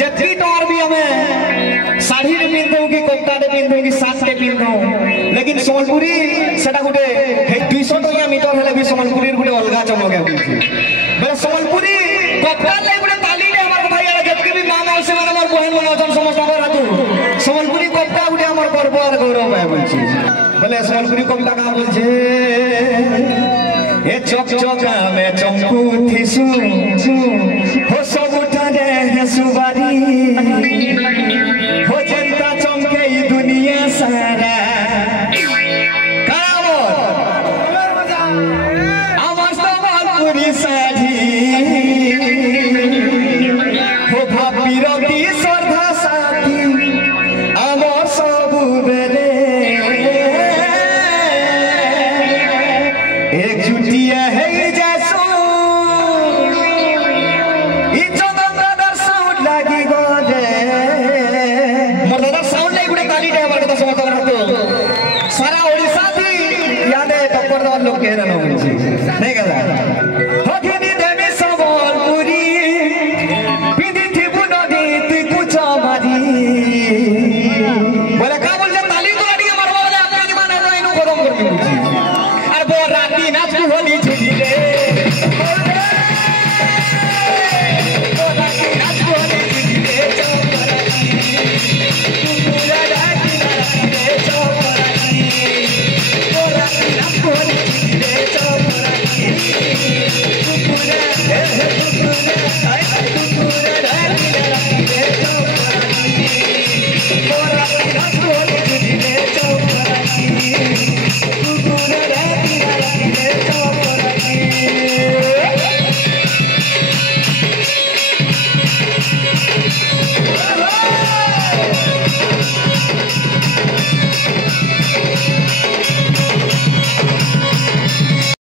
जत्ती Tor भी हमें साड़ी रे पिंधो कि कोटा रे पिंधो कि साथ के पिंधो लेकिन संबलपुरी सेटा गुटे 200 टका मीटर हेले भी संबलपुरी गुटे अलगा चमक है बेले संबलपुरी कोटा ले गुटे ताली रे हमर भाई आला जत्ती भी मामा से माने हमर बहन मनोजन समस्त हमर हाथू संबलपुरी कोटा गुटे हमर गर्व और गौरव है बोलछि बोले संबलपुरी कोटा का बोलछे ए चक चका में चंपू थिसु हो सब उठाने है सुबारी हो जनता चमके ई दुनिया सारा कावर আমার संबलपुरी साड़ी हो भापीर